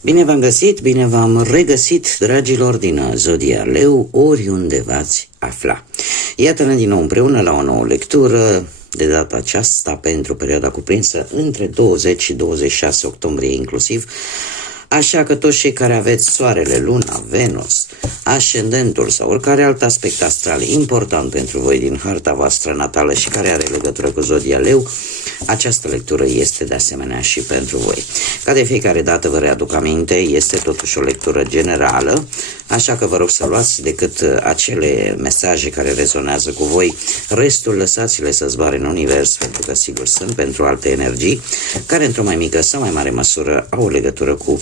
Bine v-am găsit, bine v-am regăsit, dragilor din Zodia Leu, oriunde v-ați afla. Iată-ne din nou împreună la o nouă lectură, de data aceasta pentru perioada cuprinsă între 20 și 26 octombrie inclusiv, așa că toți cei care aveți soarele, luna, Venus, ascendentul sau oricare alt aspect astral important pentru voi din harta voastră natală și care are legătură cu Zodia Leu, această lectură este de asemenea și pentru voi. Ca de fiecare dată vă readuc aminte, este totuși o lectură generală, așa că vă rog să luați decât acele mesaje care rezonează cu voi, restul lăsați-le să zboare în univers, pentru că sigur sunt pentru alte energii, care într-o mai mică sau mai mare măsură au o legătură cu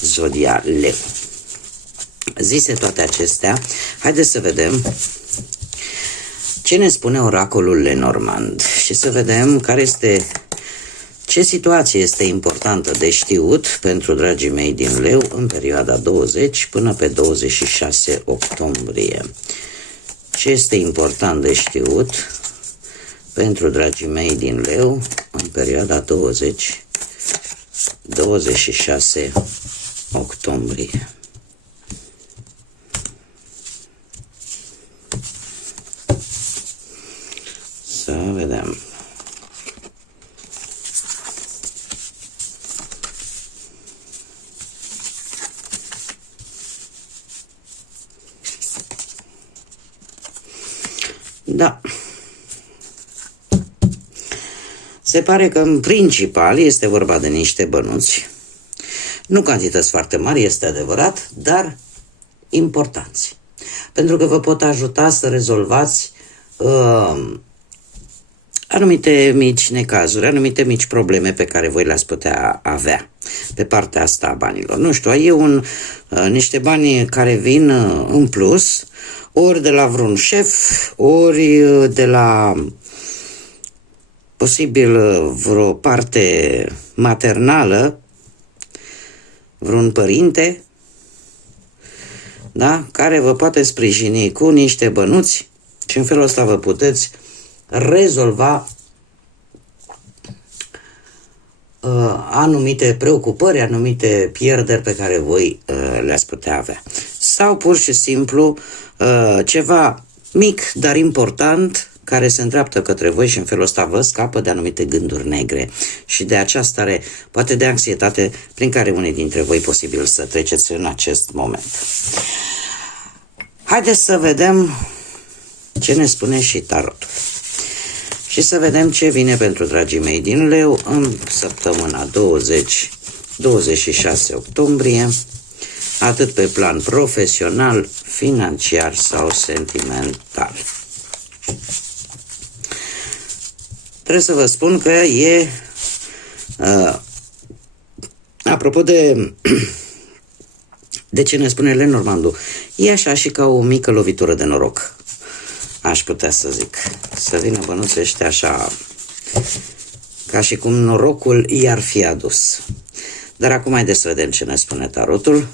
Zodia Leu. Zise toate acestea, haideți să vedem ce ne spune oracolul Lenormand și să vedem ce situație este importantă de știut pentru dragii mei din Leu în perioada 20 până pe 26 octombrie. Ce este important de știut pentru dragii mei din Leu în perioada 26 octombrie. Să vedem. Da. Se pare că în principal este vorba de niște bănuți. Nu cantități foarte mari, este adevărat, dar importanți. Pentru că vă pot ajuta să rezolvați anumite mici necazuri, anumite mici probleme pe care voi le-ați putea avea pe partea asta a banilor. Nu știu, e niște bani care vin în plus, ori de la vreun șef, ori de la posibil vreo parte maternală, vreun părinte, da? Care vă poate sprijini cu niște bănuți și în felul ăsta vă puteți rezolva anumite preocupări, anumite pierderi pe care voi le-ați putea avea. Sau pur și simplu ceva mic, dar important, care se îndreaptă către voi și în felul ăsta vă scapă de anumite gânduri negre și de această stare, poate de anxietate, prin care unii dintre voi posibil să treceți în acest moment. Haideți să vedem ce ne spune și tarotul. Și să vedem ce vine pentru dragii mei din Leu în săptămâna 20-26 octombrie, atât pe plan profesional, financiar sau sentimental. Trebuie să vă spun că apropo de ce ne spune Lenormandu, e așa și ca o mică lovitură de noroc, aș putea să zic. Să vină bănuții ăștia așa, ca și cum norocul i-ar fi adus. Dar acum haideți să vedem ce ne spune tarotul.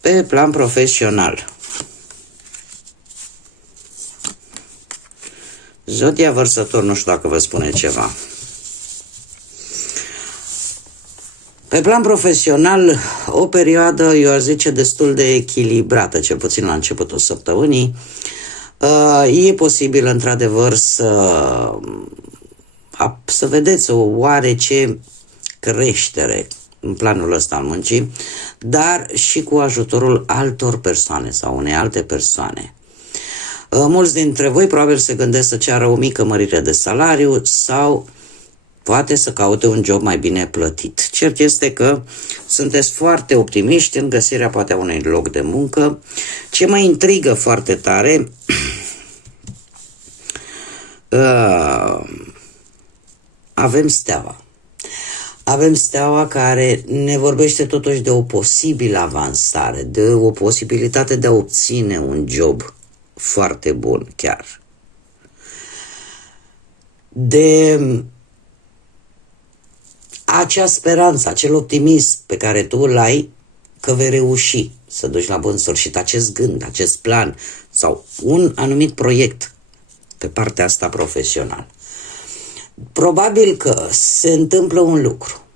Pe plan profesional, Zodia Vărsător, nu știu dacă vă spune ceva. Pe plan profesional, o perioadă, eu aș zice, destul de echilibrată, cel puțin la începutul săptămânii. E posibil, într-adevăr, să vedeți o oarece creștere în planul ăsta al muncii, dar și cu ajutorul altor persoane sau unei alte persoane. Mulți dintre voi probabil se gândesc să ceară o mică mărire de salariu sau poate să caute un job mai bine plătit. Cert este că sunteți foarte optimiști în găsirea poate a unui loc de muncă. Ce mă intrigă foarte tare, avem steaua. Avem steaua care ne vorbește totuși de o posibilă avansare, de o posibilitate de a obține un job foarte bun chiar. De acea speranță, acel optimism pe care tu îl ai că vei reuși să duci la bun sfârșit acest gând, acest plan sau un anumit proiect pe partea asta profesională. Probabil că se întâmplă un lucru.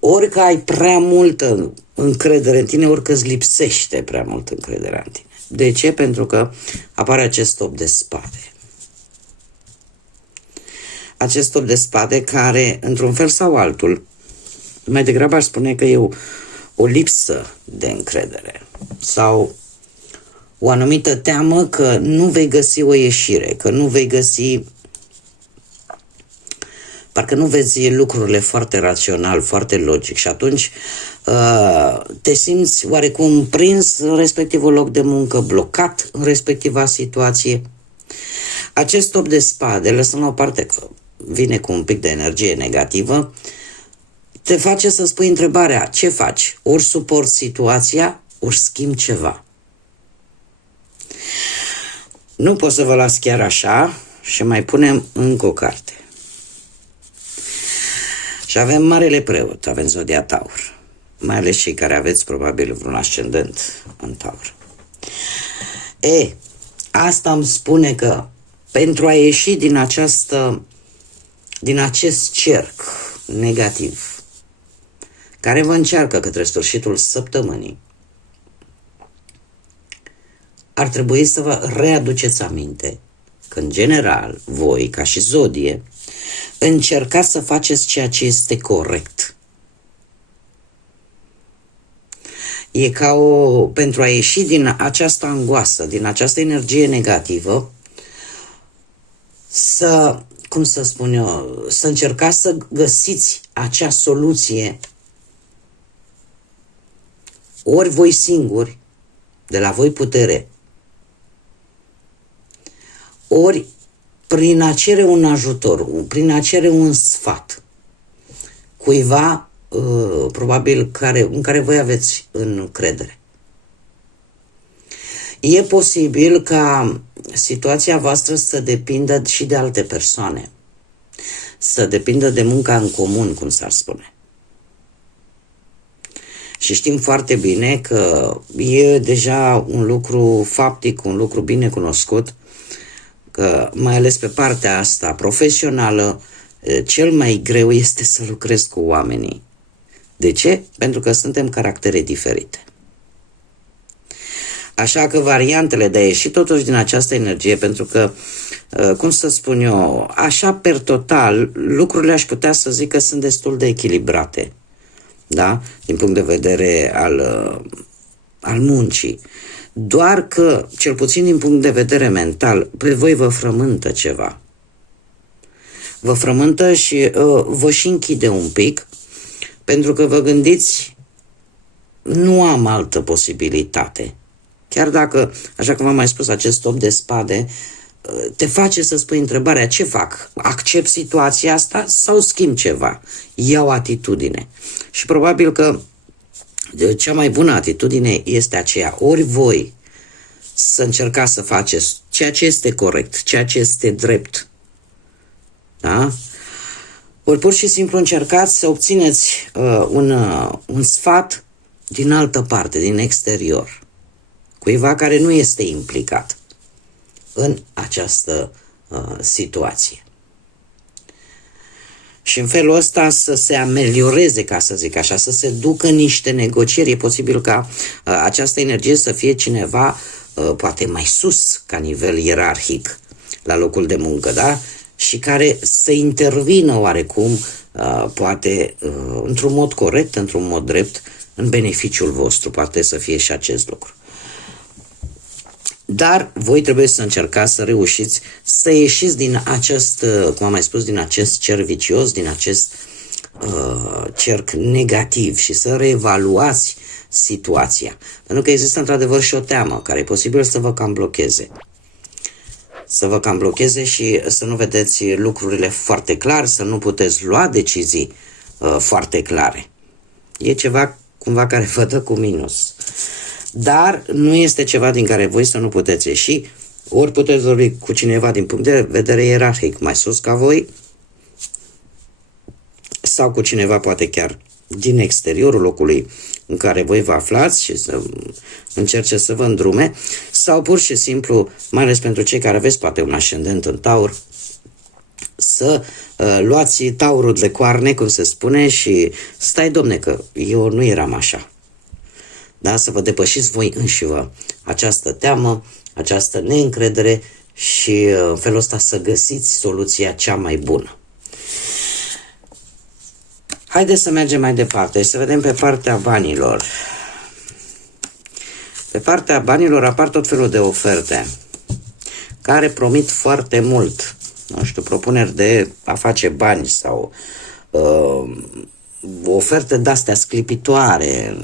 Ori că ai prea multă încredere în tine, ori că îți lipsește prea multă încredere în tine. De ce? Pentru că apare acest 8 de spade. Acest 8 de spade care, într-un fel sau altul, mai degrabă aș spune că e o lipsă de încredere sau o anumită teamă că nu vei găsi o ieșire, că nu vei găsi, parcă nu vezi lucrurile foarte rațional, foarte logic și atunci te simți oarecum prins în respectivul loc de muncă, blocat în respectiva situație. Acest 8 de spade, lăsând la o parte că vine cu un pic de energie negativă, te face să spui întrebarea, ce faci? Ori suporți situația, ori schimbi ceva. Nu pot să vă las chiar așa și mai punem încă o carte. Și avem Marele Preot, avem zodia Taur, mai ales cei care aveți probabil vreun ascendent în Taur. Asta îmi spune că pentru a ieși din acest cerc negativ, care vă încearcă către sfârșitul săptămânii, ar trebui să vă readuceți aminte că, în general, voi, ca și zodie, încercați să faceți ceea ce este corect. E ca pentru a ieși din această angoasă, din această energie negativă, să încercați să găsiți acea soluție ori voi singuri, de la voi putere, ori prin a cere un ajutor, prin a cere un sfat cuiva, probabil, în care voi aveți încredere. E posibil ca situația voastră să depindă și de alte persoane, să depindă de munca în comun, cum s-ar spune. Și știm foarte bine că e deja un lucru faptic, un lucru bine cunoscut, că mai ales pe partea asta profesională, cel mai greu este să lucrezi cu oamenii. De ce? Pentru că suntem caractere diferite. Așa că variantele de a ieși totuși din această energie, pentru că, cum să spun eu, așa per total, lucrurile aș putea să zic că sunt destul de echilibrate, da? Din punct de vedere al muncii. Doar că, cel puțin din punct de vedere mental, pe voi vă frământă ceva. Vă frământă și vă și închide un pic, pentru că vă gândiți, nu am altă posibilitate. Chiar dacă, așa cum am mai spus, acest 8 de spade te face să spui întrebarea, ce fac? Accept situația asta sau schimb ceva? Iau atitudine. Și probabil că cea mai bună atitudine este aceea, ori voi să încercați să faceți ceea ce este corect, ceea ce este drept, da? Ori pur și simplu încercați să obțineți un sfat din altă parte, din exterior, cuiva care nu este implicat în această situație. Și în felul ăsta să se amelioreze, ca să zic așa, să se ducă niște negocieri. E posibil ca această energie să fie cineva poate mai sus ca nivel ierarhic la locul de muncă, da? Și care să intervină oarecum, poate într-un mod corect, într-un mod drept, în beneficiul vostru. Poate să fie și acest lucru. Dar voi trebuie să încercați să reușiți să ieșiți din acest, cum am mai spus, din acest cerc vicios, din acest cerc negativ și să reevaluați situația. Pentru că există într-adevăr și o teamă care e posibil să vă cam blocheze. Să vă cam blocheze și să nu vedeți lucrurile foarte clar, să nu puteți lua decizii foarte clare. E ceva cumva care vă dă cu minus. Dar nu este ceva din care voi să nu puteți ieși, ori puteți vorbi cu cineva din punct de vedere ierarhic mai sus ca voi, sau cu cineva poate chiar din exteriorul locului în care voi vă aflați și să încerce să vă îndrume, sau pur și simplu, mai ales pentru cei care aveți poate un ascendent în Taur, să luați taurul de coarne, cum se spune, și stai, domne, că eu nu eram așa. Da? Să vă depășiți voi înșivă această teamă, această neîncredere și în felul ăsta să găsiți soluția cea mai bună. Haideți să mergem mai departe, să vedem pe partea banilor. Pe partea banilor apar tot felul de oferte care promit foarte mult. Nu știu, propuneri de a face bani sau oferte de-astea sclipitoare,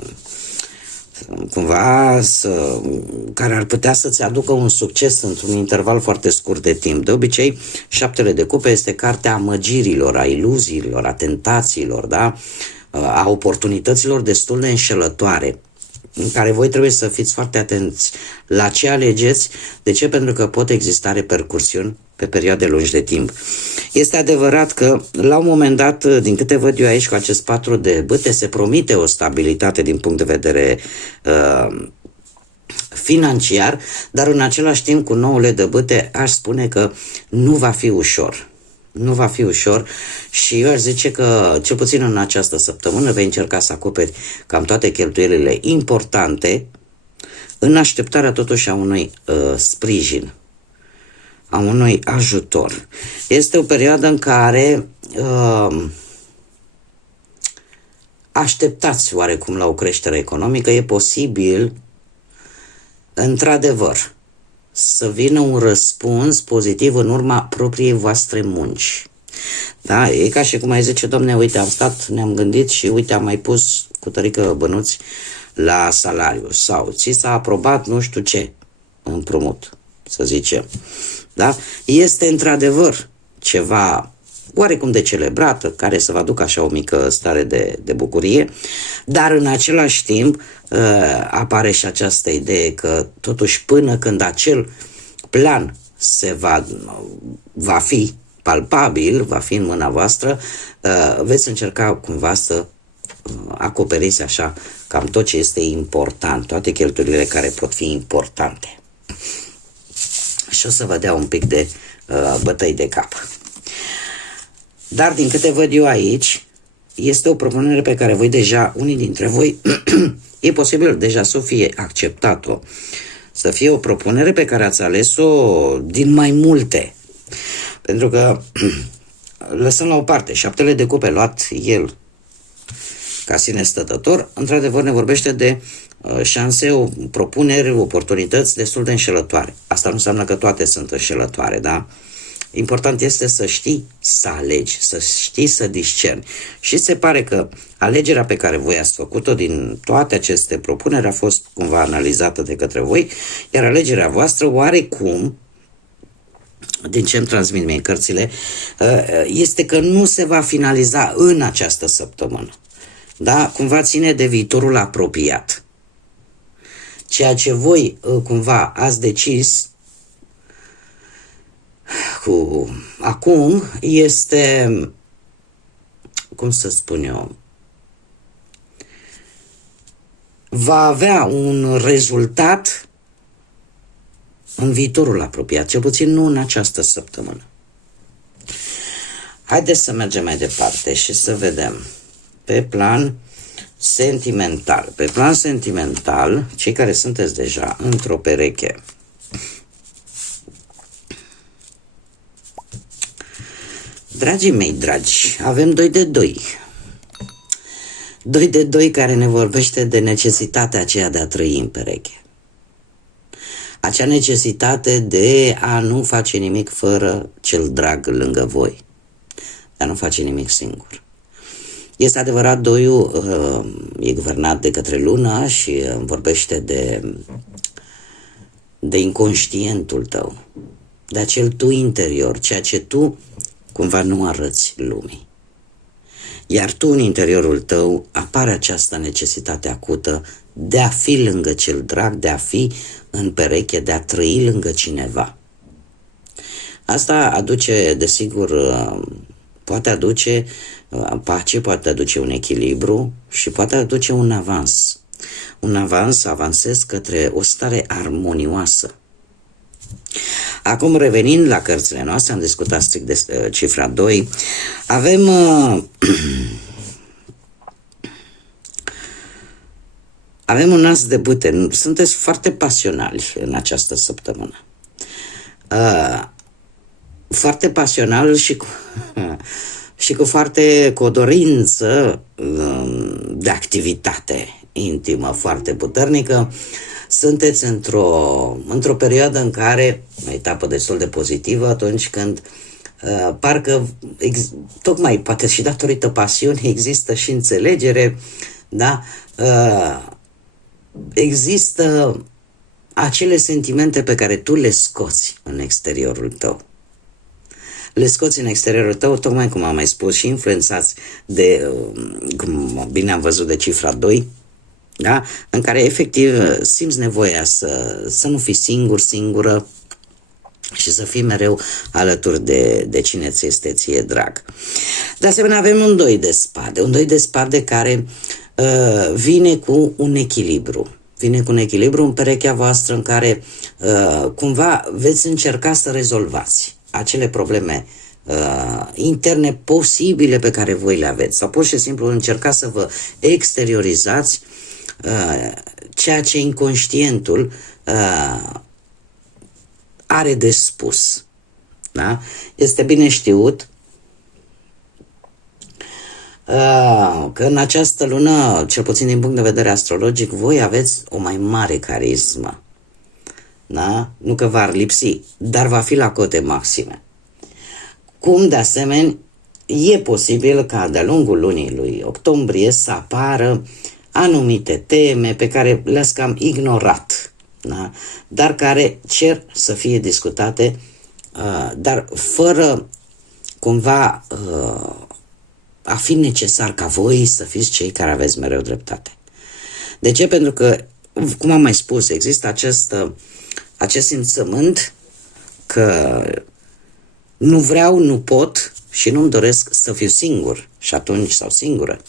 cumva care ar putea să-ți aducă un succes într-un interval foarte scurt de timp. De obicei, șaptele de cupe este cartea amăgirilor, a iluziilor, a tentațiilor, da? A oportunităților destul de înșelătoare, în care voi trebuie să fiți foarte atenți la ce alegeți. De ce? Pentru că pot exista repercursiuni pe perioade lungi de timp. Este adevărat că, la un moment dat, din câte văd eu aici cu acest 4 de bâte, se promite o stabilitate din punct de vedere financiar, dar în același timp, cu 9 de bâte, aș spune că nu va fi ușor. Nu va fi ușor și eu aș zice că, cel puțin în această săptămână, vei încerca să acoperi cam toate cheltuielile importante, în așteptarea totuși a unui sprijin, a unui ajutor. Este o perioadă în care așteptați oarecum la o creștere economică. E posibil, într-adevăr, să vină un răspuns pozitiv în urma propriei voastre munci. Da? E ca și cum ai zice, domne, uite, am stat, ne-am gândit și uite, am mai pus cu tărică bănuți la salariu sau ți s-a aprobat nu știu ce împrumut, să zicem. Da? Este într-adevăr ceva oarecum de celebrat, care să vă aducă așa o mică stare de bucurie, dar în același timp apare și această idee că totuși până când acel plan va fi palpabil, va fi în mâna voastră, veți încerca cumva să acoperiți așa cam tot ce este important, toate cheltuielile care pot fi importante. Și o să vă dea un pic de bătăi de cap. Dar din câte văd eu aici, este o propunere pe care voi deja, unii dintre voi, e posibil deja să fie acceptat-o. Să fie o propunere pe care ați ales-o din mai multe. Pentru că, lăsăm la o parte, șaptele de cupe luat el ca sine stătător, într-adevăr ne vorbește de șanse, propuneri, oportunități destul de înșelătoare. Asta nu înseamnă că toate sunt înșelătoare, da? Important este să știi să alegi, să știi să discerni. Și se pare că alegerea pe care voi ați făcut-o din toate aceste propuneri a fost cumva analizată de către voi, iar alegerea voastră oarecum, din ce îmi transmit mie cărțile, este că nu se va finaliza în această săptămână. Da? Cumva ține de viitorul apropiat. Ceea ce voi cumva ați decis acum este, cum să spun eu, va avea un rezultat în viitorul apropiat, cel puțin nu în această săptămână. Haideți să mergem mai departe și să vedem pe plan sentimental. Pe plan sentimental, cei care sunteți deja într-o pereche, dragii mei dragi, avem 2 de 2. 2 de 2 care ne vorbește de necesitatea aceea de a trăi în pereche. Acea necesitate de a nu face nimic fără cel drag lângă voi. De a nu face nimic singur. Este adevărat, doiul e guvernat de către Luna și vorbește de inconștientul tău, de acel tu interior, ceea ce tu cumva nu arăți lumii. Iar tu, în interiorul tău, apare această necesitate acută de a fi lângă cel drag, de a fi în pereche, de a trăi lângă cineva. Asta aduce, desigur, poate aduce pace, poate aduce un echilibru și poate aduce un avans. Un avans, avansez către o stare armonioasă. Acum, revenind la cărțile noastre, am discutat strict de cifra 2, avem avem un as de bâte. Sunteți foarte pasionali în această săptămână. Foarte pasional și cu o dorință de activitate intimă foarte puternică. Sunteți într-o perioadă în care, o etapă destul de pozitivă, atunci când parcă, tocmai poate și datorită pasiunii, există și înțelegere, da? Există acele sentimente pe care tu le scoți în exteriorul tău. Le scoți în exteriorul tău, tocmai cum am mai spus, și influențați de, cum bine am văzut, de cifra 2, da? În care efectiv simți nevoia să nu fii singur, singură și să fii mereu alături de cine ți este ție drag. De asemenea, avem un 2 de spade, un 2 de spade care vine cu un echilibru. Vine cu un echilibru în perechea voastră în care cumva veți încerca să rezolvați acele probleme interne posibile pe care voi le aveți. Sau pur și simplu încercați să vă exteriorizați ceea ce inconștientul are de spus. Da? Este bine știut că în această lună, cel puțin din punct de vedere astrologic, voi aveți o mai mare carismă. Da? Nu că v-ar lipsi, dar va fi la cote maxime. Cum, de asemenea, e posibil ca de-a lungul lunii lui octombrie să apară anumite teme pe care le-ați cam ignorat, da? Dar care cer să fie discutate, dar fără cumva a fi necesar ca voi să fiți cei care aveți mereu dreptate. De ce? Pentru că, cum am mai spus, există acest simțământ că nu vreau, nu pot și nu-mi doresc să fiu singur și atunci sau singură.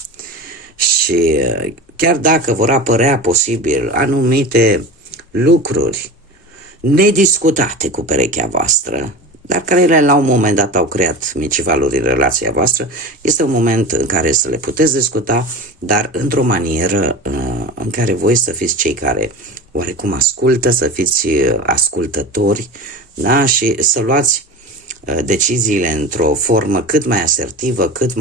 Și chiar dacă vor apărea posibil anumite lucruri nediscutate cu perechea voastră, dar care ele la un moment dat au creat mici valuri în relația voastră, este un moment în care să le puteți discuta, dar într-o manieră în care voi să fiți cei care oarecum ascultă, să fiți ascultători, da? Și să luați deciziile într-o formă cât mai asertivă, cât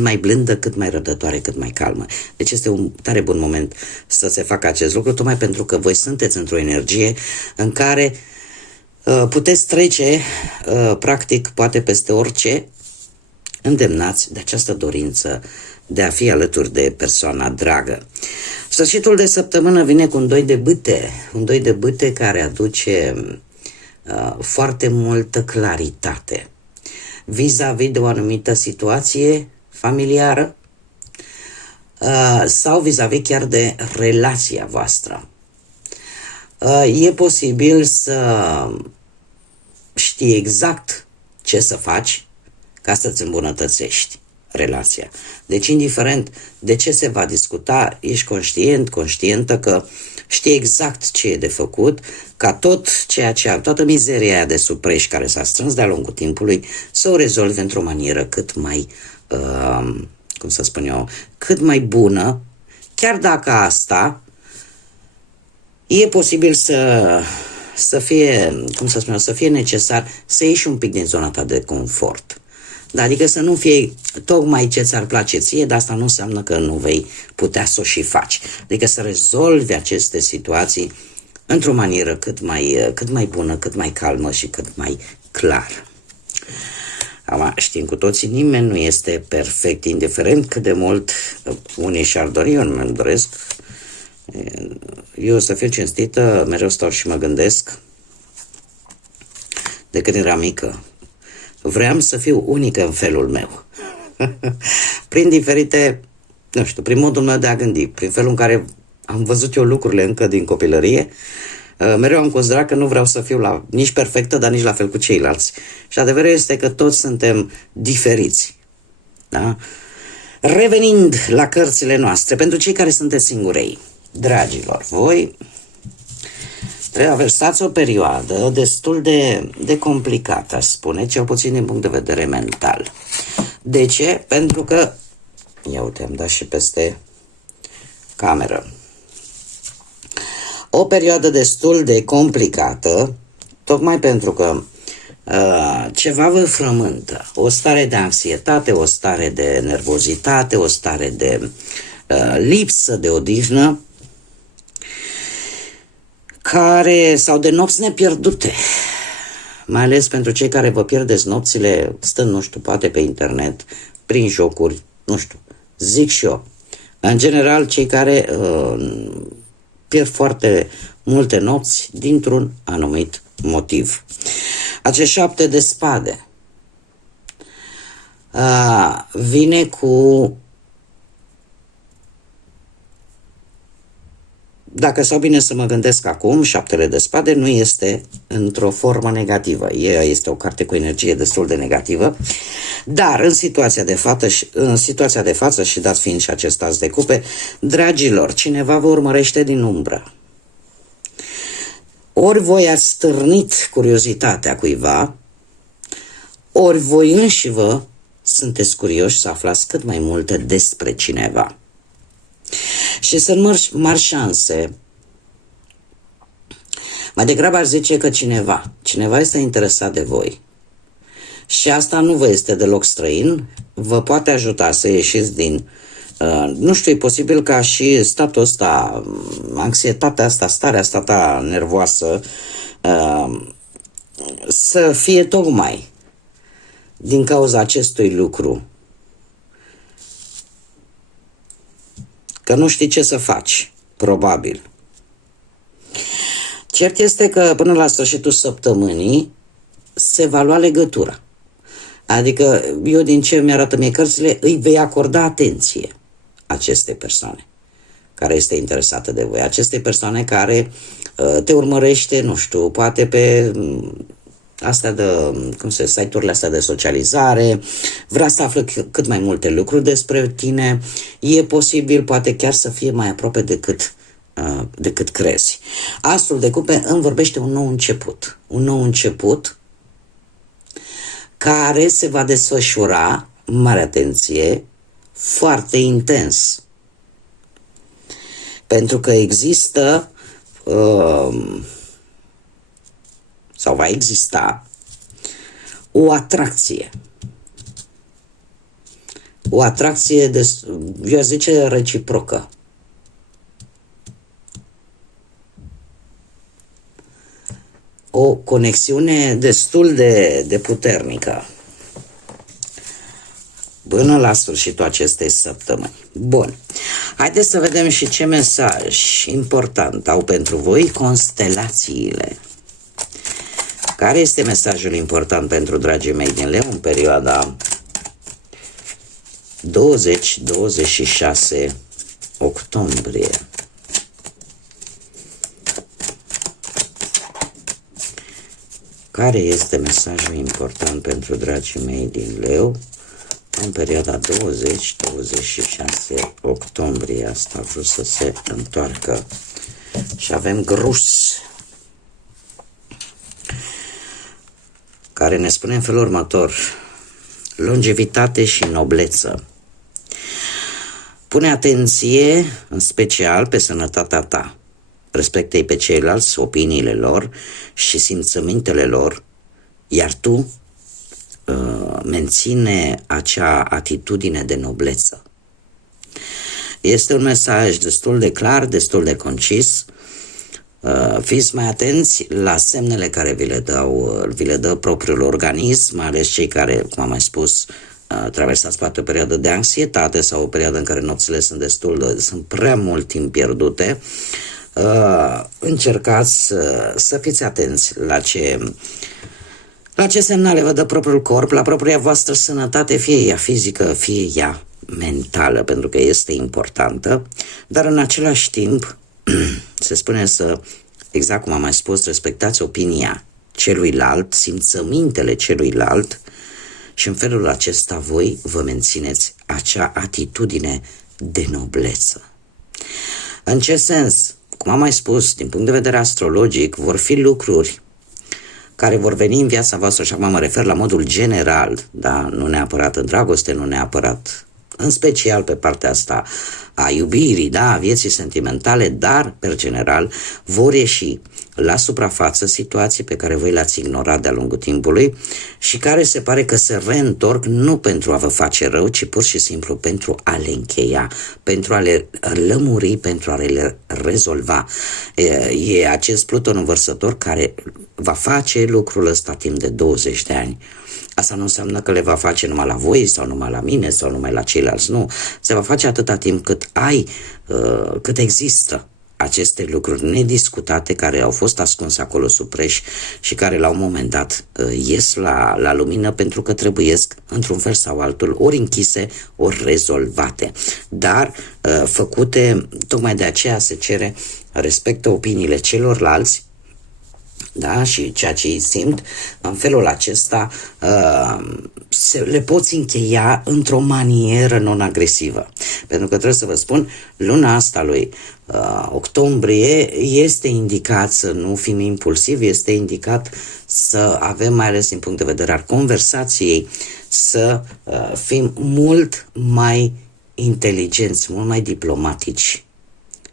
mai blândă, cât mai răbdătoare, cât mai calmă. Deci este un tare bun moment să se facă acest lucru, tocmai pentru că voi sunteți într-o energie în care puteți trece, practic, poate peste orice, îndemnați de această dorință de a fi alături de persoana dragă. Sfârșitul de săptămână vine cu un 2 de bâte, un 2 de bâte care aduce foarte multă claritate vis-a-vis de o anumită situație familiară sau vis-a-vis chiar de relația voastră. E posibil să știi exact ce să faci ca să-ți îmbunătățești relația. Deci, indiferent de ce se va discuta, ești conștientă că știi exact ce e de făcut, ca toată mizeria aia de supreș care s-a strâns de-a lungul timpului, să o rezolvi într-o manieră cât mai, cum să spun eu, cât mai bună, chiar dacă asta e posibil să fie, cum să spun eu, să fie necesar să ieși un pic din zona ta de confort. Da, adică să nu fie tocmai ce ți-ar place ție, dar asta nu înseamnă că nu vei putea să o și faci. Adică să rezolvi aceste situații într-o manieră cât mai bună, cât mai calmă și cât mai clară. Acum, știm cu toții, nimeni nu este perfect, indiferent cât de mult unii și-ar dori, eu nu mi-mi doresc. Eu, să fiu cinstită, mereu stau și mă gândesc de când eram mică. Vreau să fiu unică în felul meu. Prin diferite, prin modul meu de a gândi, prin felul în care am văzut eu lucrurile încă din copilărie, Mereu am considerat că nu vreau să fiu nici perfectă, dar nici la fel cu ceilalți. Și adevărul este că toți suntem diferiți. Da? Revenind la cărțile noastre, pentru cei care sunteți singurei, dragilor, voi traversați o perioadă destul de complicată, aș spune, cel puțin din punct de vedere mental. De ce? Pentru că, ia uite, am dat și peste cameră. O perioadă destul de complicată, tocmai pentru că ceva vă frământă. O stare de anxietate, o stare de nervozitate, o stare de lipsă de odihnă, sau de nopți nepierdute. Mai ales pentru cei care vă pierdeți nopțile stând, nu știu, poate pe internet, prin jocuri, nu știu, zic și eu. În general, cei care pierd foarte multe nopți dintr-un anumit motiv. Acest 7 de spade vine cu, dacă sau bine să mă gândesc acum, 7 de spade nu este într-o formă negativă. Este o carte cu energie destul de negativă, dar în situația de față și dat fiind și acest as de cupe, dragilor, cineva vă urmărește din umbră. Ori voi ați stârnit curiozitatea cuiva, ori voi înși vă sunteți curioși să aflați cât mai multe despre cineva. Și sunt mari șanse. Mai degrabă aș zice că cineva este interesat de voi. Și asta nu vă este deloc străin, vă poate ajuta să ieșiți din, nu știu, e posibil ca și statul ăsta, anxietatea asta, starea asta nervoasă, să fie tocmai din cauza acestui lucru. Că nu știi ce să faci, probabil. Cert este că până la sfârșitul săptămânii se va lua legătura. Adică eu, din ce mi-arată mie cărțile, îi vei acorda atenție acestei persoane care este interesată de voi, acestei persoane care te urmărește, nu știu, poate pe site-urile astea de socializare, vrea să află cât mai multe lucruri despre tine, e posibil, poate chiar să fie mai aproape decât crezi. Asul de cupe îmi vorbește un nou început care se va desfășura, mare atenție, foarte intens. Pentru că există sau va exista o atracție. O atracție, eu aș zice, reciprocă. O conexiune destul de puternică până la sfârșitul acestei săptămâni. Bun. Haideți să vedem și ce mesaj important au pentru voi constelațiile. Care este mesajul important pentru dragii mei din Leu în perioada 20-26 octombrie? Care este mesajul important pentru dragii mei din Leu în perioada 20-26 octombrie? Asta a vrut să se întoarcă. Și avem Grus, care ne spune în felul următor: longevitate și nobleță. Pune atenție în special pe sănătatea ta. Respectă-i pe ceilalți, opiniile lor și simțămintele lor, iar tu menține acea atitudine de nobleță. Este un mesaj destul de clar, destul de concis. Fiți mai atenți la semnele care vi le dă propriul organism, mai ales cei care, cum am mai spus, traversați poate o perioadă de anxietate sau o perioadă în care nopțile sunt prea mult timp pierdute. Încercați să fiți atenți la ce semnale vă dă propriul corp, la propria voastră sănătate, fie ea fizică, fie ea mentală, pentru că este importantă, dar în același timp se spune să exact cum am mai spus, respectați opinia celuilalt, simțămintele celuilalt și în felul acesta voi vă mențineți acea atitudine de nobleță. În ce sens? Cum am mai spus, din punct de vedere astrologic, vor fi lucruri care vor veni în viața voastră, și acum mă refer la modul general, da? Nu neapărat în dragoste, nu neapărat, în special pe partea asta a iubirii, da? A vieții sentimentale, dar, per general, vor ieși la suprafață situații pe care voi le-ați ignorat de-a lungul timpului și care se pare că se reîntorc nu pentru a vă face rău, ci pur și simplu pentru a le încheia, pentru a le lămuri, pentru a le rezolva. E acest Pluton învărsător care va face lucrul ăsta timp de 20 de ani. Asta nu înseamnă că le va face numai la voi sau numai la mine sau numai la ceilalți, nu. Se va face atâta timp cât există aceste lucruri nediscutate care au fost ascunse acolo sub preș și care la un moment dat ies la lumină pentru că trebuiesc într-un fel sau altul ori închise, ori rezolvate. Dar făcute, tocmai de aceea se cere respectă opiniile celorlalți, da, și ceea ce îi simt, în felul acesta le poți încheia într-o manieră non-agresivă. Pentru că trebuie să vă spun, luna asta lui octombrie este indicat să nu fim impulsivi, este indicat să avem, mai ales din punct de vedere al conversației, să fim mult mai inteligenți, mult mai diplomatici.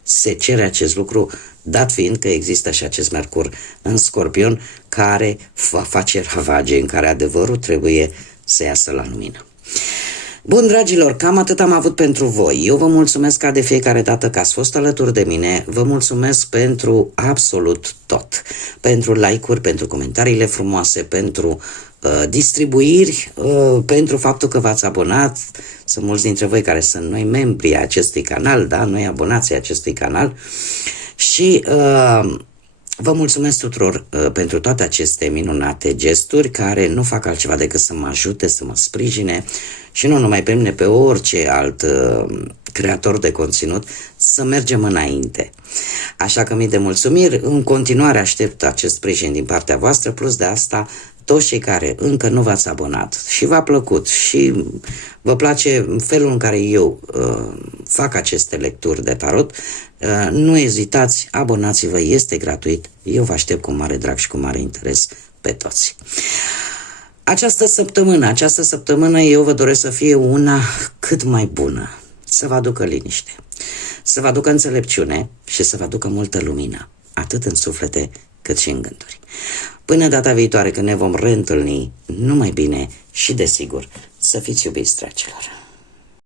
Se cere acest lucru, dat fiind că există și acest Mercur în Scorpion care va face ravage, în care adevărul trebuie să iasă la lumină. Bun, dragilor, cam atât am avut pentru voi. Eu vă mulțumesc ca de fiecare dată că ați fost alături de mine. Vă mulțumesc pentru absolut tot. Pentru like-uri, pentru comentariile frumoase, pentru distribuiri, pentru faptul că v-ați abonat. Sunt mulți dintre voi care sunt noi membri ai acestui canal, da? Noi abonații acestui canal. Și vă mulțumesc tuturor pentru toate aceste minunate gesturi care nu fac altceva decât să mă ajute, să mă sprijine și nu numai pe mine, pe orice alt creator de conținut, să mergem înainte. Așa că mii de mulțumiri, în continuare aștept acest sprijin din partea voastră, plus de asta toți cei care încă nu v-ați abonat și v-a plăcut și vă place felul în care eu fac aceste lecturi de tarot, nu ezitați, abonați-vă, este gratuit, eu vă aștept cu mare drag și cu mare interes pe toți. Această săptămână eu vă doresc să fie una cât mai bună, să vă aducă liniște, să vă aducă înțelepciune și să vă aducă multă lumină, atât în suflete cât și în gânduri. Până data viitoare când ne vom reîntâlni, numai bine și desigur să fiți iubiți, dragilor!